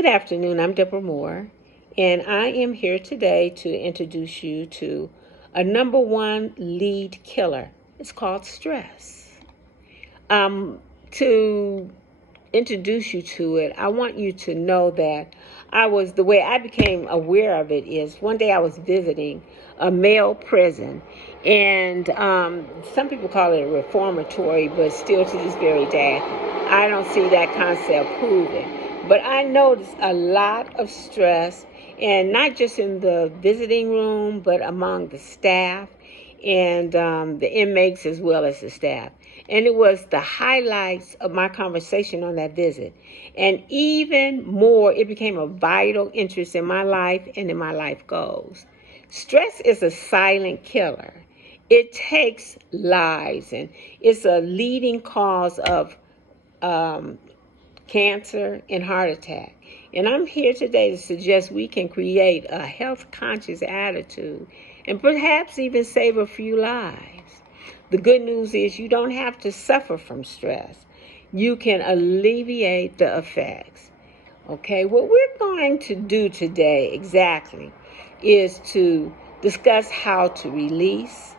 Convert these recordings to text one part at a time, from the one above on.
Good afternoon. I'm Deborah Moore, and I am here today to introduce you to a number one lead killer. It's called stress. To introduce you to it, I want you to know that the way I became aware of it is one day I was visiting a male prison, and some people call it a reformatory, but still to this very day, I don't see that concept proven. But I noticed a lot of stress, and not just in the visiting room, but among the staff and the inmates as well as the staff. And it was the highlights of my conversation on that visit. And even more, it became a vital interest in my life and in my life goals. Stress is a silent killer. It takes lives, and it's a leading cause of cancer and heart attack. And I'm here today to suggest we can create a health conscious attitude and perhaps even save a few lives. The good news is you don't have to suffer from stress. You can alleviate the effects. Okay, what we're going to do today exactly is to discuss how to release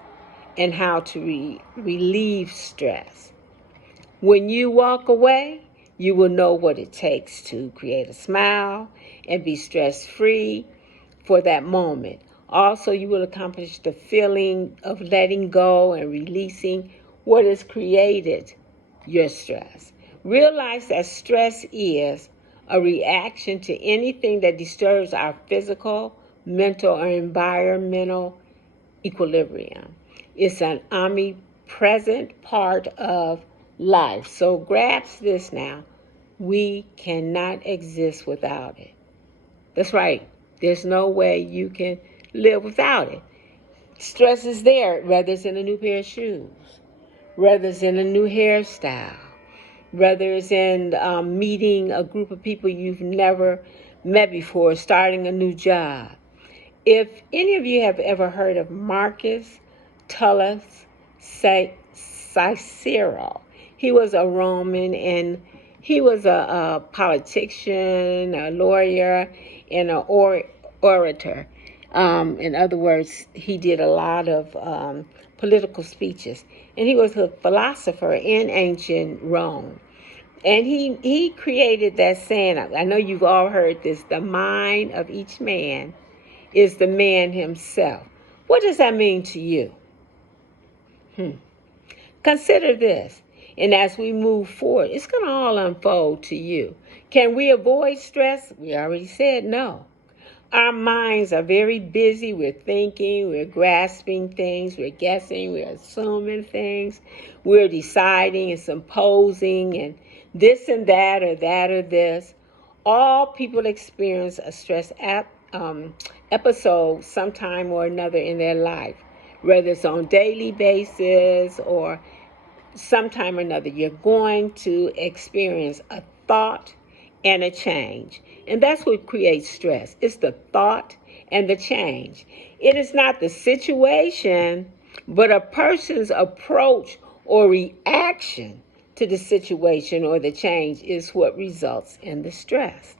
and how to relieve stress. When you walk away, you will know what it takes to create a smile and be stress-free for that moment. Also, you will accomplish the feeling of letting go and releasing what has created your stress. Realize that stress is a reaction to anything that disturbs our physical, mental, or environmental equilibrium. It's an omnipresent part of life. So grasp this now. We cannot exist without it. That's right. There's no way you can live without it. Stress is there, whether it's in a new pair of shoes, whether it's in a new hairstyle, whether it's in meeting a group of people you've never met before, starting a new job. If any of you have ever heard of Marcus Tullius Cicero, he was a Roman, and he was a politician, a lawyer, and an orator. In other words, he did a lot of political speeches. And he was a philosopher in ancient Rome. And he created that saying, I know you've all heard this, the mind of each man is the man himself. What does that mean to you? Consider this. And as we move forward, it's going to all unfold to you. Can we avoid stress? We already said no. Our minds are very busy. We're thinking, we're grasping things, we're guessing, we're assuming things, we're deciding and supposing and this and that or this. All people experience a stress episode sometime or another in their life, whether it's on a daily basis or sometime or another. You're going to experience a thought and a change. And that's what creates stress. It's the thought and the change. It is not the situation, but a person's approach or reaction to the situation or the change is what results in the stress.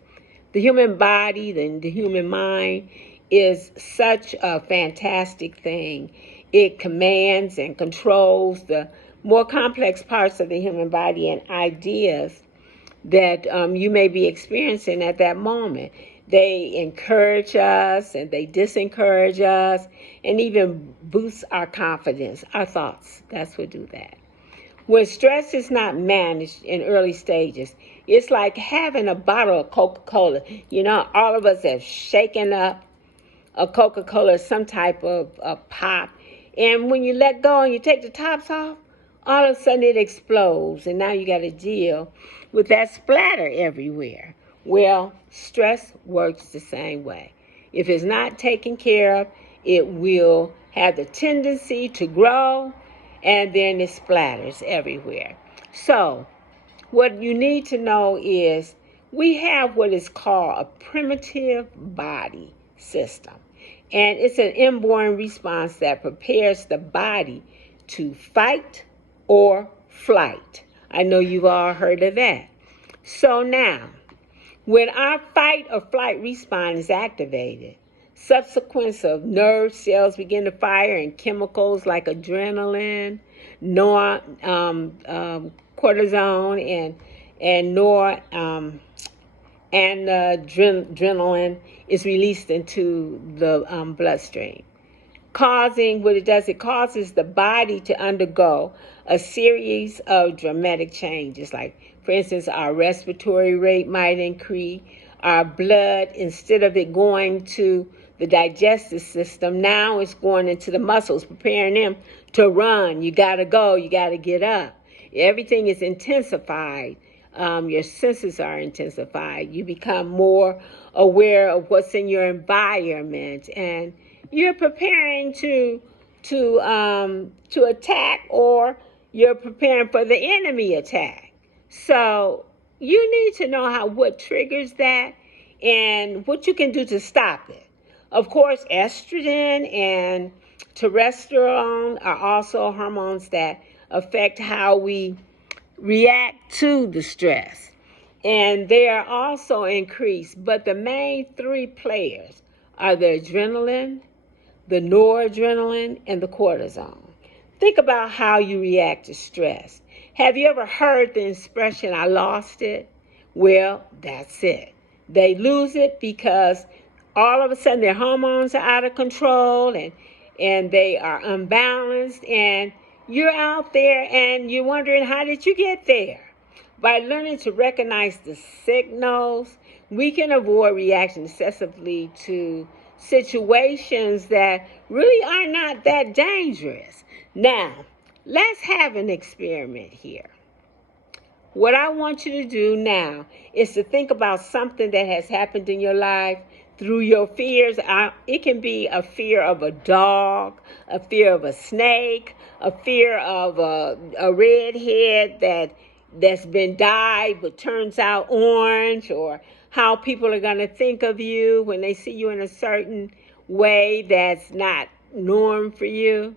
The human body and the human mind is such a fantastic thing. It commands and controls the more complex parts of the human body and ideas that you may be experiencing at that moment. They encourage us and they disencourage us and even boost our confidence, our thoughts. That's what do that. When stress is not managed in early stages, it's like having a bottle of Coca-Cola. You know, all of us have shaken up a Coca-Cola, some type of pop. And when you let go and you take the tops off, all of a sudden it explodes. And now you got to deal with that splatter everywhere. Well, stress works the same way. If it's not taken care of, it will have the tendency to grow, and then it splatters everywhere. So what you need to know is we have what is called a primitive body system. And it's an inborn response that prepares the body to fight or flight. I know you've all heard of that. So now, When our fight or flight response is activated, subsequence of nerve cells begin to fire and chemicals like adrenaline, cortisone, and adrenaline is released into the bloodstream, causing what it does, it causes the body to undergo a series of dramatic changes. Like, for instance, our respiratory rate might increase, our blood, instead of it going to the digestive system, now it's going into the muscles, preparing them to run. You got to go, you got to get up. Everything is intensified. Your senses are intensified. You become more aware of what's in your environment, and you're preparing to attack, or you're preparing for the enemy attack. So you need to know what triggers that and what you can do to stop it. Of course, estrogen and testosterone are also hormones that affect how we react to the stress, and they are also increased. But the main three players are the adrenaline, the noradrenaline, and the cortisol. Think about how you react to stress. Have you ever heard the expression, I lost it? Well, that's it. They lose it because all of a sudden their hormones are out of control, and they are unbalanced, and you're out there and you're wondering, how did you get there? By learning to recognize the signals, we can avoid reacting excessively to situations that really are not that dangerous. Now, let's have an experiment here. What I want you to do now is to think about something that has happened in your life through your fears. It can be a fear of a dog, a fear of a snake, a fear of a redhead that's been dyed but turns out orange, or how people are going to think of you when they see you in a certain way that's not norm for you.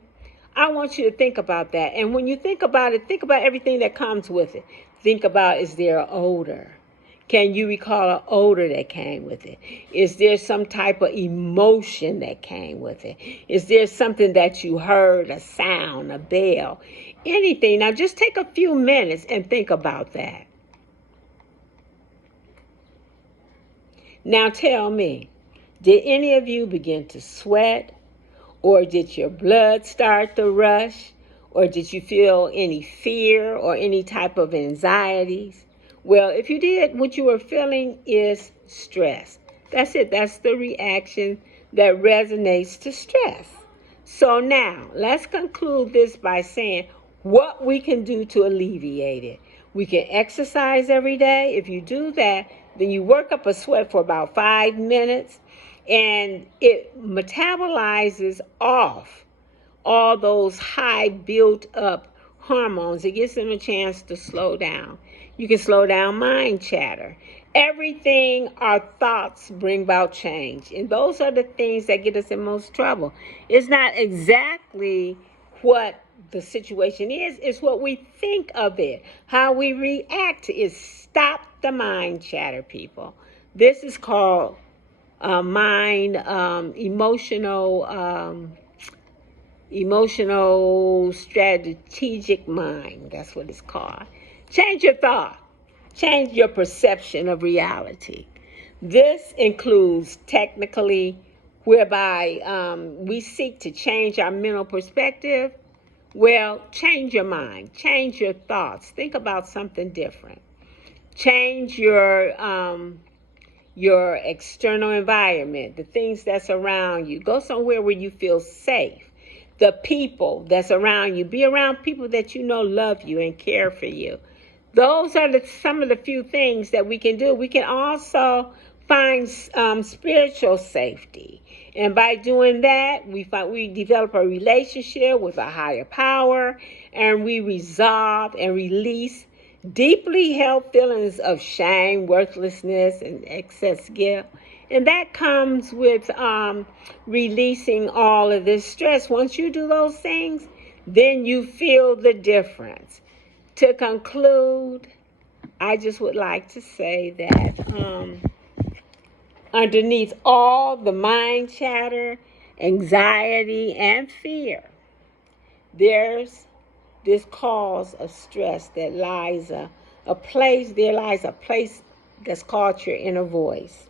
I want you to think about that. And when you think about it, think about everything that comes with it. Think about, is there an odor? Can you recall an odor that came with it? Is there some type of emotion that came with it? Is there something that you heard, a sound, a bell, anything? Now just take a few minutes and think about that. Now tell me, did any of you begin to sweat? Or did your blood start to rush? Or did you feel any fear or any type of anxieties? Well, if you did, what you were feeling is stress. That's it. That's the reaction that resonates to stress. So now, let's conclude this by saying what we can do to alleviate it. We can exercise every day. If you do that, then you work up a sweat for about 5 minutes, and it metabolizes off all those high built up hormones. It gives them a chance to slow down. You can slow down mind chatter. Everything, our thoughts bring about change. And those are the things that get us in most trouble. It's not exactly what the situation is, it's what we think of it. How we react is stop the mind chatter, people. This is called emotional strategic mind. That's what it's called. Change your thought. Change your perception of reality. This includes technically whereby we seek to change our mental perspective. Well, change your mind. Change your thoughts. Think about something different. Change your external environment, the things that's around you. Go somewhere where you feel safe. The people that's around you. Be around people that you know love you and care for you. Those are some of the few things that we can do. We can also find spiritual safety. And by doing that, we develop a relationship with a higher power, and we resolve and release deeply held feelings of shame, worthlessness, and excess guilt. And that comes with releasing all of this stress. Once you do those things, then you feel the difference. To conclude, I just would like to say that underneath all the mind chatter, anxiety, and fear, there's this cause of stress that lies there lies a place that's called your inner voice.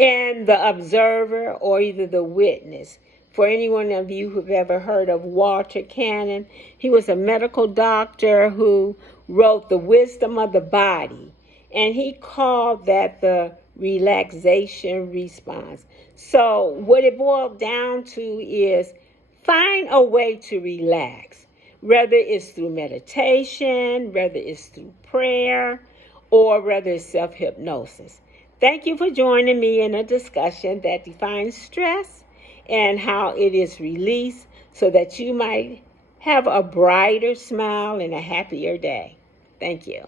And the observer or either the witness. For any one of you who've ever heard of Walter Cannon, he was a medical doctor who wrote The Wisdom of the Body, and he called that the relaxation response. So what it boiled down to is find a way to relax, whether it's through meditation, whether it's through prayer, or whether it's self-hypnosis. Thank you for joining me in a discussion that defines stress and how it is released so that you might have a brighter smile and a happier day. Thank you.